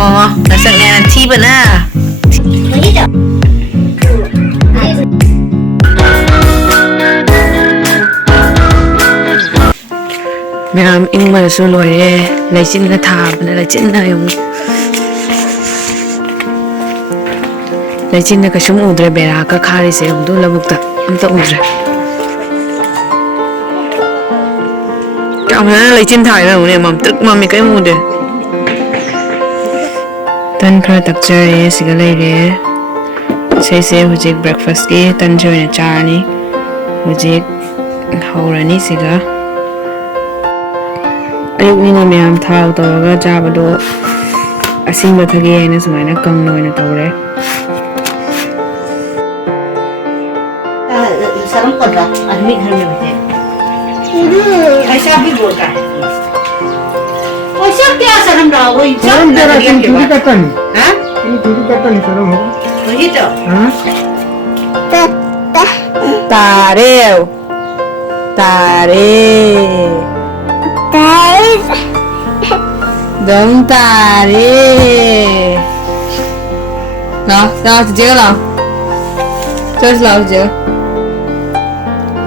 Có, nó sẵn nè, thi bẩn à. Mẹ em in mà số lỗi lấy chín cái thả bên này chín này không lấy chín cái súng ủn rồi bé ra cái khai đi sẽ không đủ là bục tập em tự ủn rồi cảm thấy lấy chín thải rồi này mà tức mà mình cái ủn được tan khai tắc chơi xí cái này đấy sẽ hồi chiếc breakfast kia tan chơi này cha ní hồi chiếc hậu ra ní xí cái ayuk ini ma'am thau tawraga chabado asingba thagi haina sumaina kangna oina tawre saram kodra admit harme bate aisa bhi bol ka aisa kya saram ra wo saram jara tin churi katani ha ini churi katani saram ho wahi to ha tareu tare đúng tare nào nào chị chưa nào chơi lâu chưa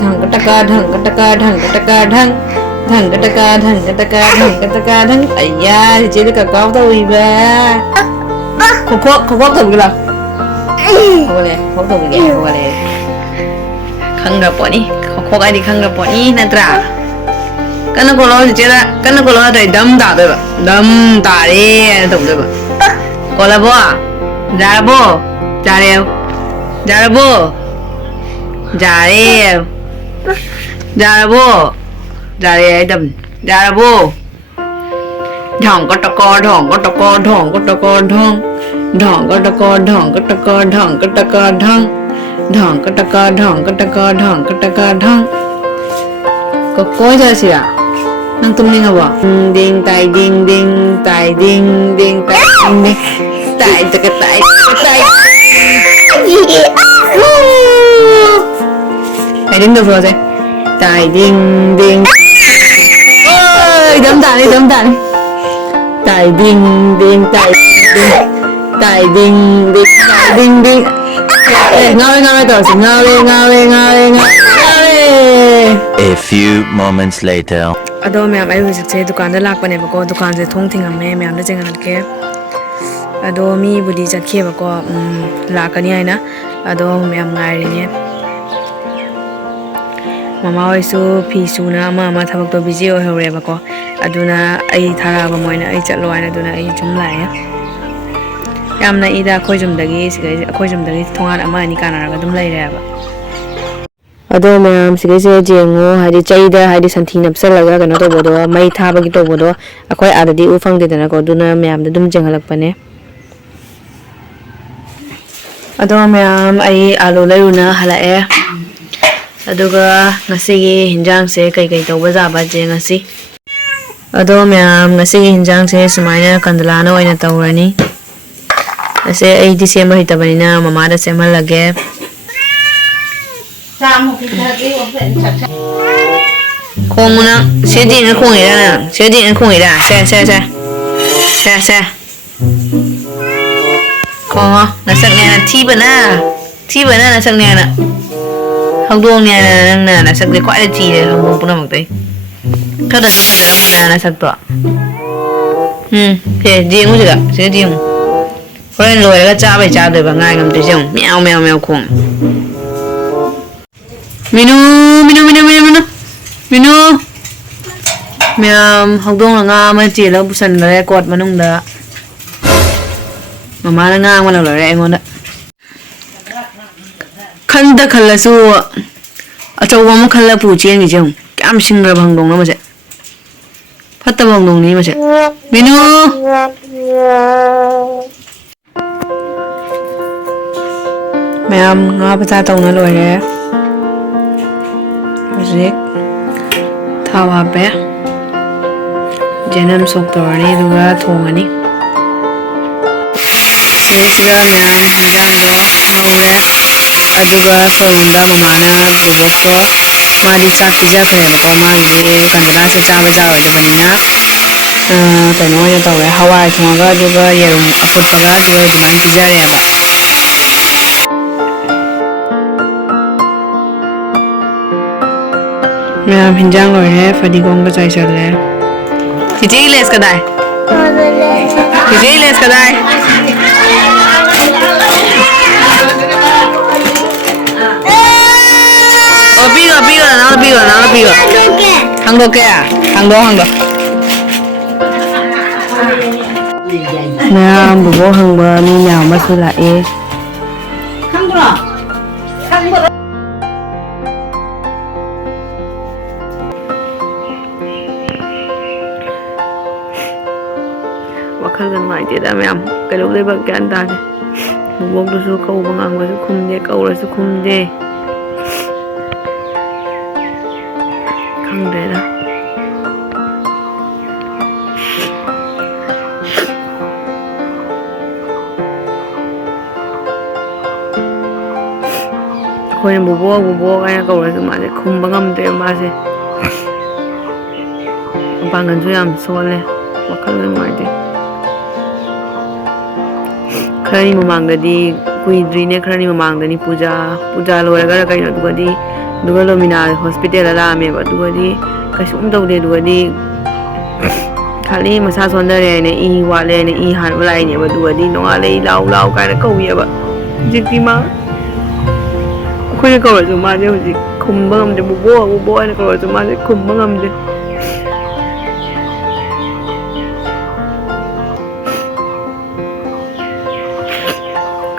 thằng cái taka thằng cái taka thằng cái taka thằng thằng cái taka thằng cái taka thằng cái taka thằng ấy da thì chị được cao thôi ba không có tụi cái nào không tụi cái không có này khăng gặp bọn đi không ai đi khăng gặp bọn đi nè tra cái nó có lo gì chứ đó cái nó có lo thì đâm đá thôi bà đâm đá đi đúng rồi bà có là bố à ra bố ra đều ra bố ra đều ra bố ra đi đâm ra bố thằng có tao con thằng có tao con thằng có tao con thằng thằng có tao con thằng có tao con thằng có tao con thằng thằng có tao con thằng có tao con thằng có tao con thằng có coi ra gì à nang tumning apa ding tai ding ding tai ding ding tai ding ding tai tak tai tai ai ding đâu rồi tai ding ding ơi đấm tàn tai ding ding tai ding tai ding ding tai ding ding ngao rồi ngao A few moments later. Ado ma'am ay hujik se dukan da lak bane bako dukan se thong thingam me ma'am da jengan ke ado mi budi jakhe bako lakani aina ado ma'am ngai ri ne mama oi su phi su na ma thabak to busy oi hore bako aduna ai thara ba moina ai chatlo aina aduna ai chum lai ya yamna ida khoi jum dagi sigai khoi jum dagi thongan ama ani kana ra dum lai re ba ado ma'am sigese jengo hadi chaida hadi santhi napsalaga kano to bodo mai thaba gi to bodo akhoi adadi u phangde dana ko duna ma'am da dum jengalak pane ado ma'am ai alu lairuna halae aduga ngasi gi hinjang se kai to baza ba je ngasi ado ma'am ngasi gi hinjang se sumaina kandala na oina tawrani ase ai December hitabani na mama da semal lage không nó sẽ đi nó không nghĩ ra nè sẽ đi nó không nghĩ ra xe không nó sẵn nè thi bẩn à nó sẵn nè nè không đuông nè nó sẵn cái quái là chi đấy không đuông một tí các đợt nó sẵn tọa thế riêng cũng được sẽ riêng có nên lùi cái cha phải cha được bằng ngay ngầm tới chồng mèo khủng Minu ma'am hongdong la nga ma chi la busan la record manung da mama la nga ma la re ngon da khan da khala su achaw ma khala pu chen gi jong kam sing ra bang dong na ma se phatta bang dong ni ma se Minu ma'am nga pa ta tong na loi re Rick Tawa Be Jenam Soktorani Dura Tongani Sesiga Ma'am Hinjang Maure Aduga Sorunda Mamana Buboko Madi Sak Pija Phe Bako Magi Kandala Se Chaba Jawa Jabanina ꯀꯩꯅꯣ ꯑꯣꯏꯅ ꯇꯧꯔꯦ ꯍꯋꯥꯏ ꯊꯣꯡꯉꯒ ꯑꯗꯨꯒ ꯌꯦꯔꯨꯝ ꯑꯐꯨꯠꯄꯒ ꯑꯗꯨꯒ ꯑꯗꯨꯃꯥꯏꯅ ꯄꯤꯖꯔꯦꯕ ꯃꯌꯥꯝ ꯍꯤꯟꯖꯥꯡ ꯂꯣꯏꯔꯦ ꯐꯗꯤꯒꯣꯝꯒ ꯆꯥꯏꯁꯜꯂꯦ ꯆꯤꯆꯦ ꯏꯂꯦꯁ ꯀꯗꯥꯏ ꯆꯤꯆꯦ ꯏꯂꯦꯁ ꯀꯗꯥꯏ ꯑꯣ ꯄꯤꯔꯣ ꯄꯤꯔꯣ ꯅꯪꯅ ꯄꯤꯔꯣ ꯅꯪꯅ ꯄꯤꯔꯣ ꯍꯥꯡꯗꯣꯛꯀꯦ ꯍꯥꯡꯗꯣꯛ ꯃꯌꯥꯝ ꯕꯨꯕꯣꯛ ꯍꯪꯕ ꯃꯤ ꯃꯌꯥꯝ ꯑꯃꯁꯨ ꯂꯥꯛꯑꯦ ꯈꯪꯕ꯭ꯔꯣ ꯈꯪꯕ꯭ꯔꯣ ꯋꯥꯈꯜꯒ ꯅꯨꯡꯉꯥꯏꯇꯦꯗ ꯃꯌꯥꯝ ꯀꯩꯗꯧꯗꯣꯏꯕ ꯒ꯭ꯌꯥꯟ ꯇꯥꯗꯦ ꯕꯨꯕꯣꯛꯇꯨꯁꯨ ꯀꯧꯕ ꯉꯥꯡꯕꯁꯨ ꯈꯨꯝꯗꯦ ꯀꯧꯔꯁꯨ ꯈꯨꯝꯗꯦ ꯈꯪꯗ꯭ꯔꯦꯗ ꯑꯩꯈꯣꯏꯅ ꯕꯨꯕꯣꯛ ꯍꯥꯏꯅ ꯀꯧꯔꯁꯨ ꯃꯥꯁꯦ ꯈꯨꯝꯕ ꯉꯝꯗ꯭ꯔꯦꯕ ꯃꯥꯁꯦ ꯃꯄꯥꯡꯒꯜꯁꯨ ꯌꯥꯝ ꯁꯣꯜꯂꯦ ꯋꯥꯈꯜꯒ ꯅꯨꯡꯉꯥꯏꯇꯦ ꯈꯔꯅꯤ ꯃꯃꯥꯡꯗꯗꯤ ꯀꯨꯏꯗ꯭ꯔꯤꯅꯦ ꯈꯔꯅꯤ ꯃꯃꯥꯡꯗꯅꯤ ꯄꯨꯖꯥ ꯂꯣꯏꯔꯒ ꯀꯩꯅꯣ ꯑꯗꯨꯒ ꯂꯣꯃꯤꯅꯥ ꯍꯣꯁꯄꯤꯇꯥꯜꯗ ꯂꯥꯛꯑꯝꯃꯦꯕ ꯑꯗꯨꯒꯗꯤ ꯀꯩꯁꯨꯝ ꯇꯧꯗꯦ ꯑꯗꯨꯒꯗꯤ ꯈꯥꯂꯤ ꯃꯁꯥ ꯁꯣꯟꯊꯔꯦ ꯍꯥꯏꯅ ꯏ ꯋꯥꯠꯂꯦ ꯍꯥꯏꯅ ꯏ ꯍꯥꯟꯕ ꯂꯥꯛꯏꯅꯦꯕ ꯑꯗꯨꯒꯗꯤ ꯅꯣꯡꯉꯥꯜꯂꯦ ꯂꯥꯎ ꯀꯥꯏꯅ ꯀꯧꯏꯑꯕ ꯍꯧꯖꯤꯛꯇꯤ ꯃꯥ ꯑꯩꯈꯣꯏꯅ ꯀꯧꯔꯁꯨ ꯃꯥꯁꯦ ꯍꯧꯖꯤꯛ ꯈꯨꯝꯕ ꯉꯝꯗꯦ ꯕꯨꯕꯣꯛ ꯍꯥꯏꯅ ꯀꯧꯔꯁꯨ ꯃꯥꯁꯦ ꯈꯨꯝꯕ ꯉꯝꯗꯦ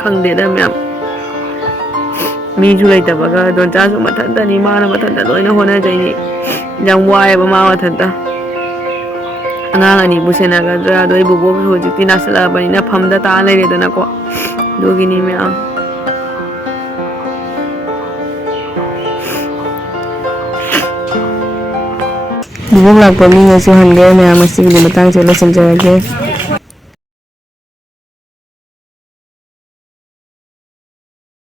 ꯈꯪꯗꯦꯗ ꯃꯌꯥꯝ ꯃꯤꯁꯨ ꯂꯩꯇꯕꯒ ꯗꯣꯟꯆꯥꯁꯨ ꯃꯊꯟꯇꯅꯤ ꯃꯥꯅ ꯃꯊꯟꯇ ꯂꯣꯏꯅ ꯍꯣꯠꯅꯖꯩꯅꯤ ꯌꯥꯝ ꯋꯥꯏꯑꯦꯕ ꯃꯥ ꯃꯊꯟꯇ ꯑꯉꯥꯡ ꯑꯅꯤꯕꯨ ꯁꯦꯟꯅꯒꯗ꯭ꯔꯥ ꯑꯗꯣ ꯑꯩ ꯕꯨꯕꯣꯛꯁꯨ ꯍꯧꯖꯤꯛꯇꯤ ꯅꯥꯁꯤꯜꯂꯛꯑꯕꯅꯤ나 ꯐꯝꯗ ꯇꯥ ꯂꯩꯔꯦꯗꯅꯀꯣ ꯑꯗꯨꯒꯤꯅꯤ ꯃꯌꯥꯝ ꯕꯨꯕꯣꯛ ꯂꯥꯛꯄ ꯃꯤꯅꯁꯨ ꯍꯟꯒꯦ ꯃꯌꯥꯝ ꯑꯁꯤꯒꯤꯗꯤ ꯃꯇꯥꯡꯁꯦ ꯂꯣꯏꯁꯤꯟꯖꯔꯒꯦ